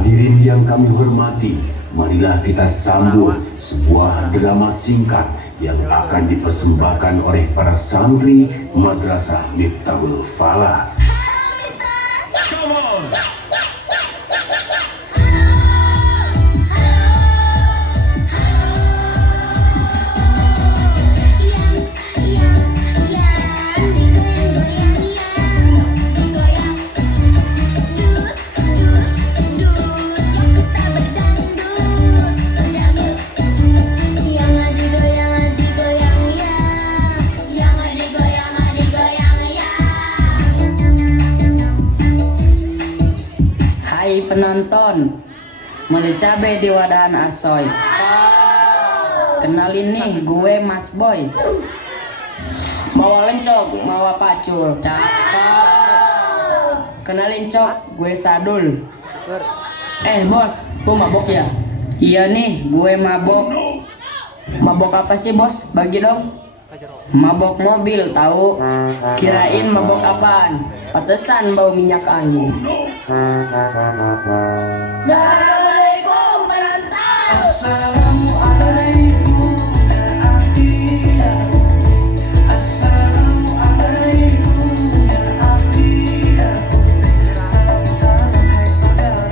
Hadirin yang kami hormati, marilah kita sambut sebuah drama singkat yang akan dipersembahkan oleh para santri Madrasah Miftahul Falah. Come on! Penonton, beli cabai di wadahan asoy. Kenalin nih, gue Mas Boy. Mawa lencok, mawa pacul. Cakep. Kenalin cok, gue Sadul. Bos, lu mabok ya? Iya nih, gue mabok. Mabok apa sih bos? Bagi dong. Mabok mobil, tahu? Kirain mabok apaan? Pantesan bau minyak angin. Assalamualaikum penonton. Assalamualaikum ya akhi ya ukhi. Assalamualaikum ya akhi ya ukhi. Salam salam hai saudara.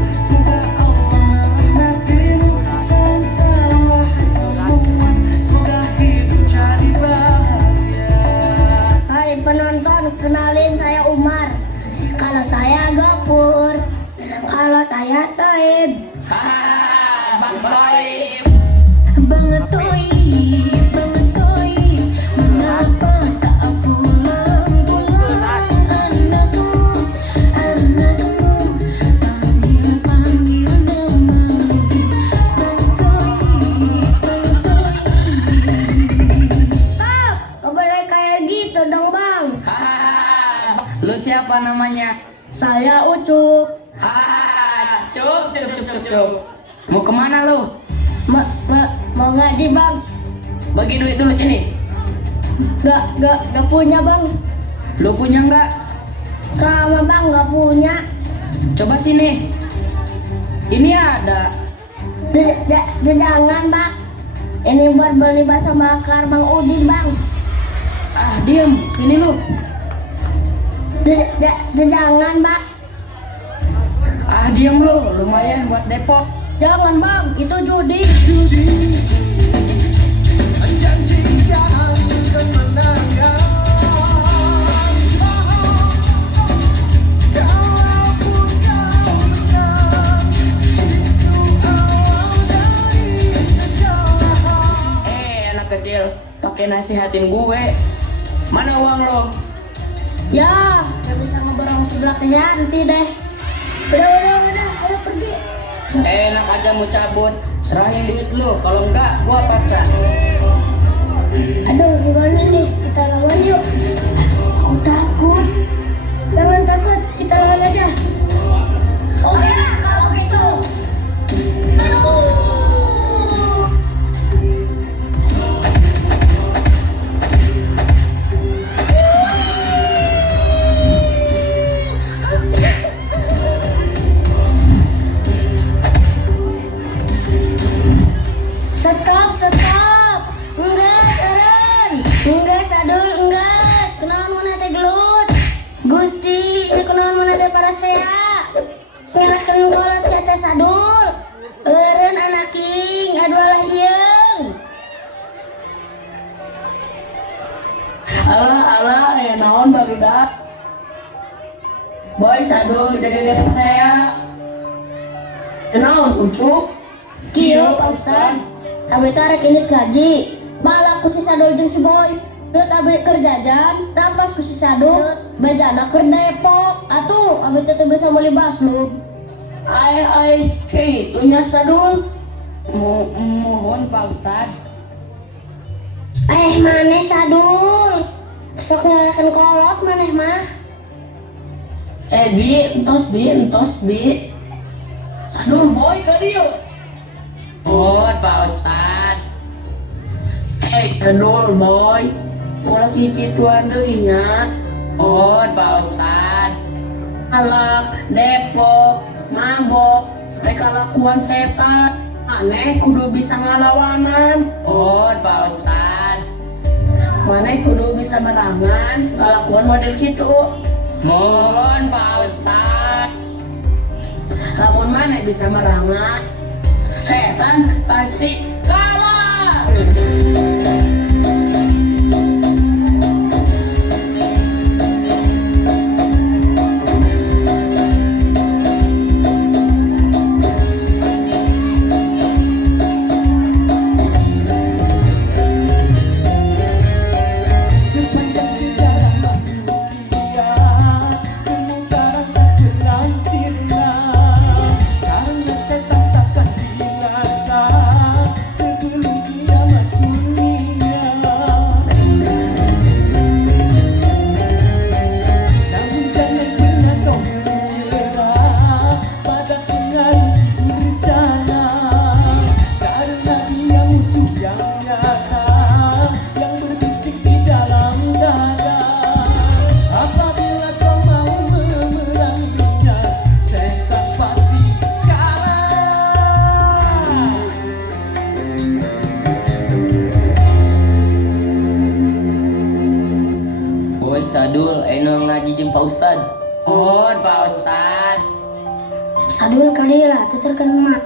Semoga Allah merahmatimu. Salam salam wahai semua. Semoga hidup jadi bahagia. Hai penonton, kenalin saya Umar. Kalau saya Gopur. Kalau saya Toib. Bang Toib. Bang Toib, mengapa tak pulang-pulang? Anakku, panggil namamu. Bang Toib. Stop, gak boleh kayak gitu dong bang. Lu siapa namanya? Saya Ucup. Cup. Mau kemana lu? Mau ngaji bang. Bagi duit dulu sini. Gak punya bang. Lu punya nggak? Sama bang gak punya. Coba sini. Ini ada. Jangan bang. Ini buat beli bakso bakar Bang Udin bang. Diem. Sini lu. Jangan bang. Diem lu. Lumayan buat Depok. Jangan bang, itu judi. Anak kecil, pakai nasihatin gue. Mana uang lo? Ya, gak bisa ngeborong sebelah nanti deh. Udah, ayo pergi. Enak aja mau cabut. Serahin duit lu. Kalau enggak, gua paksa. Aduh, gimana nih? Kita lawan yuk. Aku takut. Jangan takut, kita lawan aja. Oke lah, kalau gitu. Stop. Enggak, Sadul, enggak. Kenaon mana teh gelut. Gusti, kenaon mana teh para saya. Ngelakeun kolot sia teh Sadul. Eureun anak king, aduh ieung. Alah, naon barudak. Boy, Sadul, jaga saya. Kenaon, Ucup? Kieu Pak Ustad. Abis tarik ini gaji. Balak ku si Sadul jeung si Boy. Tut abis kerjajan, rampas ku si Sadul. Bejana keur Depok. Atuh, abis teh bisa meuli baslub. Ai, kitunya Sadul. Mohon Pak Ustad. Maneh Sadul. Sok nyalakan kolot maneh mah. Entos bi. Sadul Boy ka dieu. Oh, Pak Ustad. Sadul Boy. Pola cicituan deui nya. Oh, Pak Ustad. Alak, Depok, mabok, kalakuan setan. Maneh kudu bisa ngalawanan. Oh, Pak Ustad. Maneh kudu bisa merangan kalakuan model gitu. Mohon Pak Ustad. Lamun maneh bisa merangan, setan pasti kalah. Woi Sadul, eno ngaji jeung Pak Ustad. Mohon Pak Ustad. Sadul kali lah tuturkeun emak.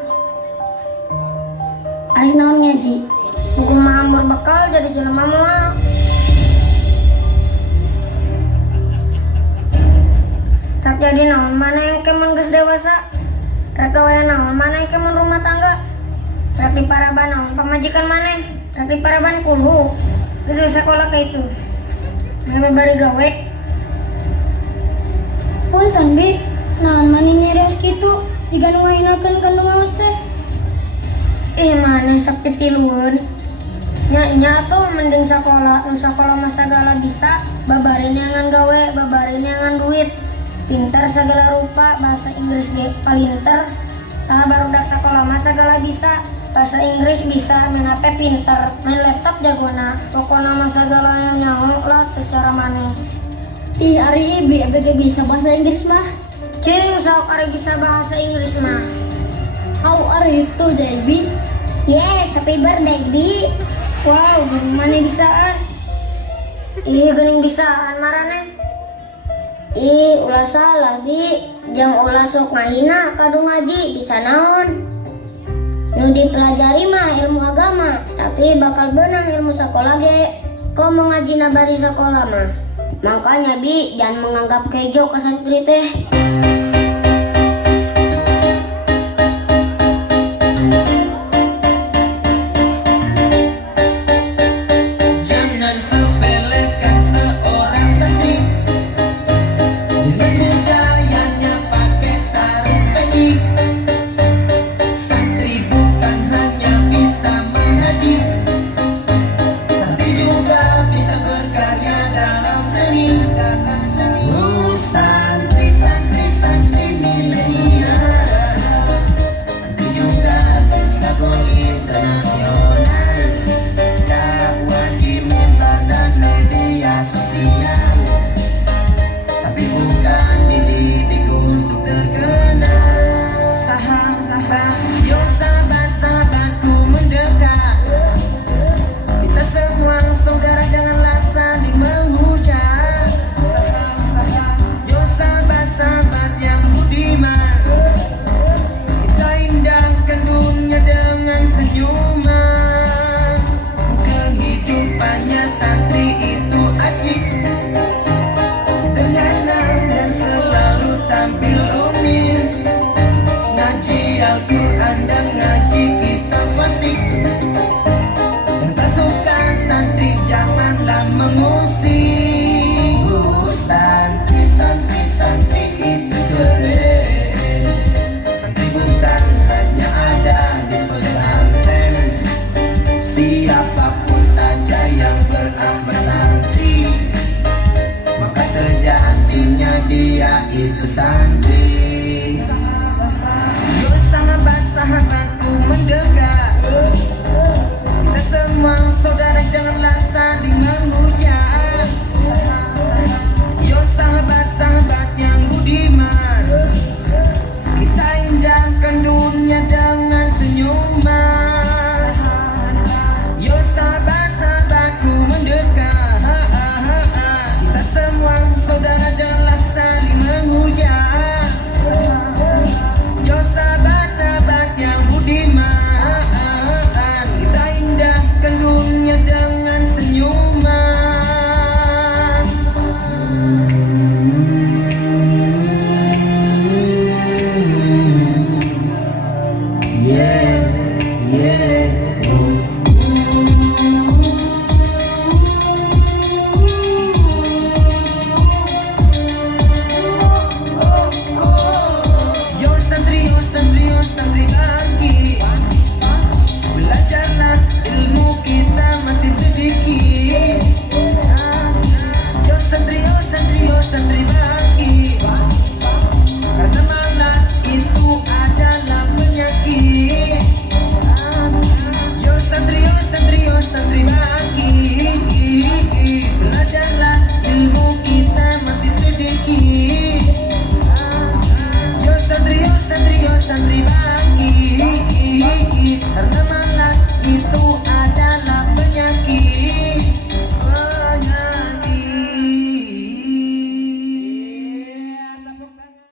Ari naon ngaji? Buku mah bekal jadi jelema moal. Rek jadi naon mana yang kemun geus dewasa? Rek gawe naon mana yang kemun rumah tangga? Rek diparaban naon pamajikan maneh? Rek diparaban kudu. Geus bisa sekolah ka itu. Bari gawe. Punten bi, naon maneh nyeres kitu? Jiga nu ngahinakeun ka nu ngaos teh. Maneh sok pitilueun. Nya tuh mending sakola, nu sakola mah sagala bisa, babarin ngan gawe, babarin ngan duit. Pintar segala rupa, bahasa Inggris ge palinter. Tah barudak sakola mah sagala bisa, bahasa Inggris bisa, main HP pinter, main laptop jagona. Pokona mah sagala yang nyaho lah teu cara maneh. Ih, ari ibi abg bisa bahasa Inggris mah. Cing sok ari bisa bahasa Inggris mah. How are you today, Bi? Yes, happy birthday, Bi. Wow, geuning maneh bisaan. Geuning bisaan marane. Ulah salah, Bi. Jang ulah sok ngahina kadu ngaji, bisa naon? Nu dipelajari mah ilmu agama, tapi bakal beunang ilmu sekolah ge. Kok mau ngaji bari sekolah mah? Makanya, Bi, jangan menganggap kejo ka santri teh. Jangan sepelekan seorang santri dengan budayanya pakai sarung peci. Santri bukan hanya bisa mengaji, santri juga bisa berkarya dalam seni. Santri milenial, santri juga bisa go internasional. Dakwah di mimbar dan media sosial, tapi bukan dididik untuk terkenal. santri kan